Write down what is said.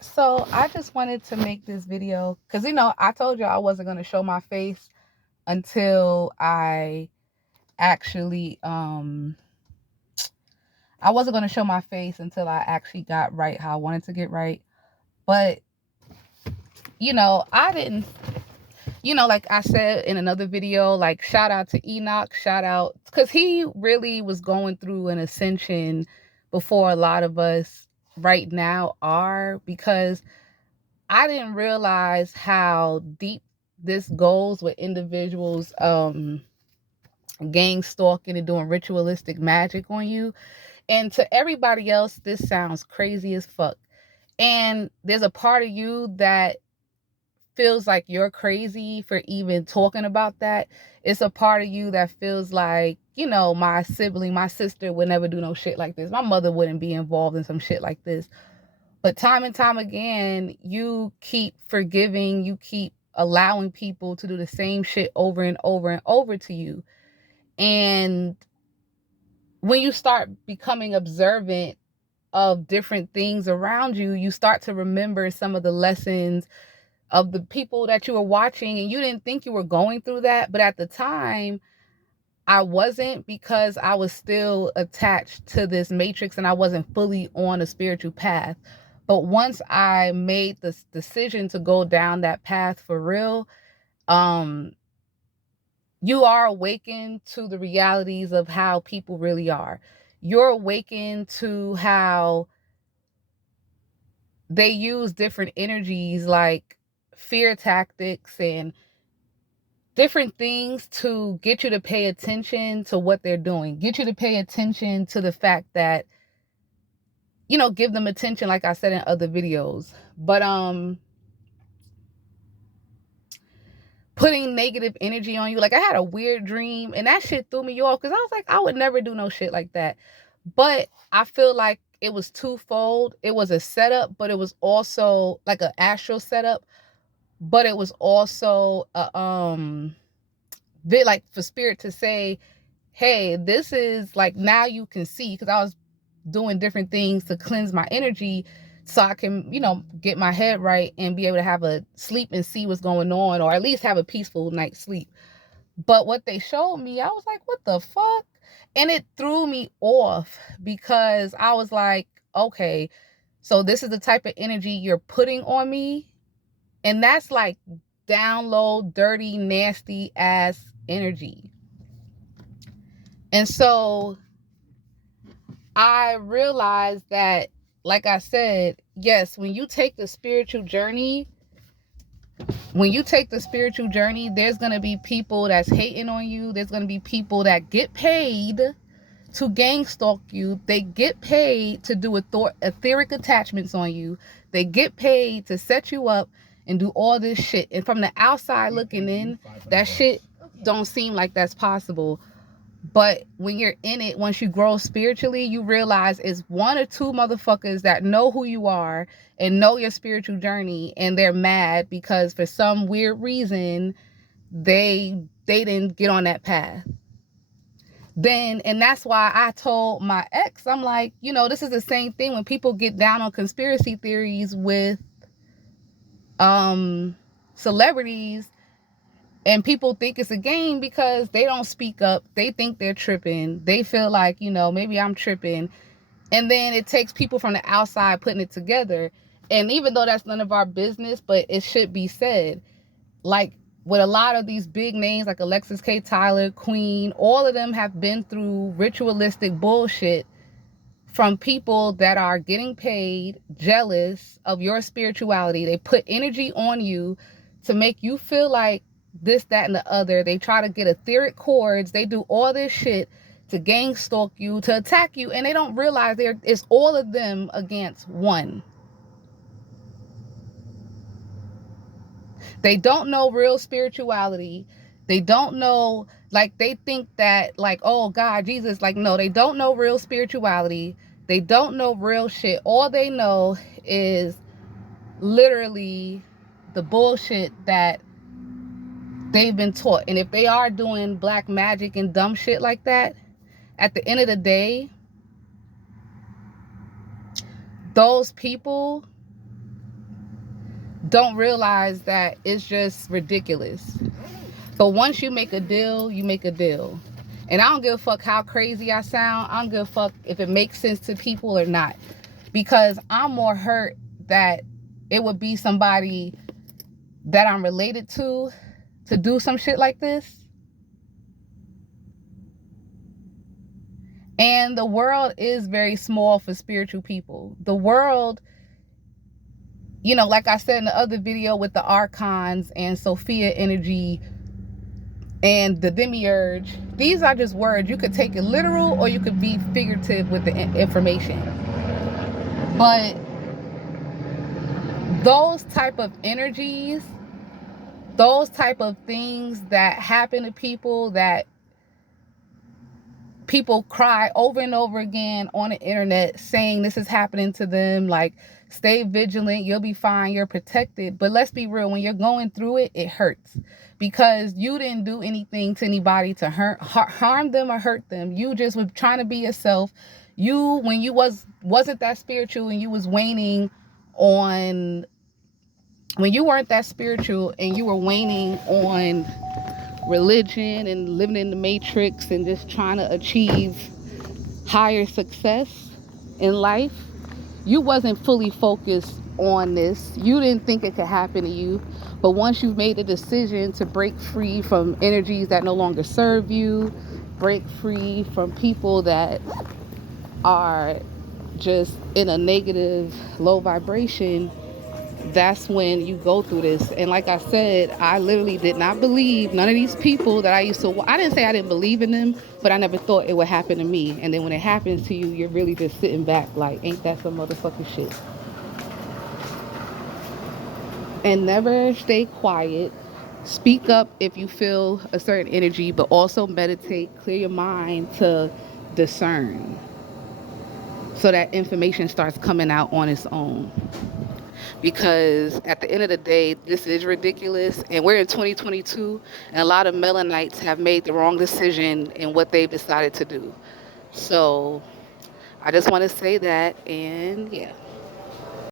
So I just wanted to make this video because I told you I wasn't going to show my face until actually I wasn't going to show my face until I actually got right how I wanted to get right. But I didn't, like I said in another video, like shout out to Enoch, shout out, because he really was going through an ascension before a lot of us right now are, because I didn't realize how deep this goes with individuals gang stalking and doing ritualistic magic on you. And to everybody else, this sounds crazy as fuck. And there's a part of you that feels like you're crazy for even talking about that. It's a part of you that feels like, my sibling, my sister would never do no shit like this. My mother wouldn't be involved in some shit like this. But time and time again, you keep forgiving, you keep allowing people to do the same shit over and over and over to you. And when you start becoming observant of different things around you, you start to remember some of the lessons of the people that you were watching, and you didn't think you were going through that. But at the time, I wasn't, because I was still attached to this matrix and I wasn't fully on a spiritual path. But once I made this decision to go down that path for real, um, you are awakened to the realities of how people really are. You're awakened to how they use different energies like fear tactics and different things to get you to pay attention to what they're doing, get you to pay attention to the fact that, give them attention, like I said in other videos. But putting negative energy on you, like I had a weird dream and that shit threw me off, because I was like, I would never do no shit like that. But I feel like it was twofold. It was a setup, but it was also like an astral setup, but it was also a bit like for spirit to say, hey, this is like, now you can see, because I was doing different things to cleanse my energy so I can, get my head right and be able to have a sleep and see what's going on, or at least have a peaceful night's sleep. But what they showed me, I was like, what the fuck? And it threw me off, because I was like, okay, so this is the type of energy you're putting on me. And that's like down low, dirty, nasty ass energy. And so I realized that, like I said, yes, when you take the spiritual journey, there's going to be people that's hating on you. There's going to be people that get paid to gang stalk you. They get paid to do etheric attachments on you. They get paid to set you up and do all this shit. And from the outside looking in, that shit don't seem like that's possible. But when you're in it, once you grow spiritually, you realize it's one or two motherfuckers that know who you are and know your spiritual journey, and they're mad because for some weird reason they didn't get on that path. And that's why I told my ex, I'm like, this is the same thing when people get down on conspiracy theories with celebrities, and people think it's a game because they don't speak up. They think they're tripping. They feel like, maybe I'm tripping. And then it takes people from the outside putting it together. And even though that's none of our business, but it should be said, like with a lot of these big names like Alexis K. Tyler, Queen, all of them have been through ritualistic bullshit from people that are getting paid, jealous of your spirituality. They put energy on you to make you feel like this, that, and the other. They try to get etheric cords. They do all this shit to gang stalk you, to attack you, and they don't realize it's all of them against one. They don't know real spirituality. They don't know, like, they think that, like, oh, God, Jesus, like, no, they don't know real spirituality. They don't know real shit. All they know is literally the bullshit that they've been taught. And if they are doing black magic and dumb shit like that, at the end of the day, those people don't realize that it's just ridiculous. But once you make a deal, you make a deal. And I don't give a fuck how crazy I sound. I don't give a fuck if it makes sense to people or not. Because I'm more hurt that it would be somebody that I'm related to do some shit like this. And the world is very small for spiritual people. The world, you know, like I said in the other video with the archons and Sophia energy and the demiurge, these are just words. You could take it literal or you could be figurative with the information. But those type of energies, those type of things that happen to people, that people cry over and over again on the internet saying this is happening to them, like, stay vigilant, you'll be fine, you're protected. But let's be real, when you're going through it, it hurts because you didn't do anything to anybody to harm them or hurt them. You just were trying to be yourself. You, when you wasn't that spiritual and you was waning on, when you weren't that spiritual and you were waning on religion and living in the matrix and just trying to achieve higher success in life, you wasn't fully focused on this. You didn't think it could happen to you. But once you've made a decision to break free from energies that no longer serve you, break free from people that are just in a negative, low vibration, that's when you go through this. And like I said, I literally did not believe none of these people that I used to, I didn't say I didn't believe in them, but I never thought it would happen to me. And then when it happens to you, you're really just sitting back like, ain't that some motherfucking shit? And never stay quiet. Speak up if you feel a certain energy, but also meditate, clear your mind to discern so that information starts coming out on its own. Because at the end of the day, this is ridiculous, and we're in 2022, and a lot of Melanites have made the wrong decision in what they've decided to do. So I just want to say that, and yeah.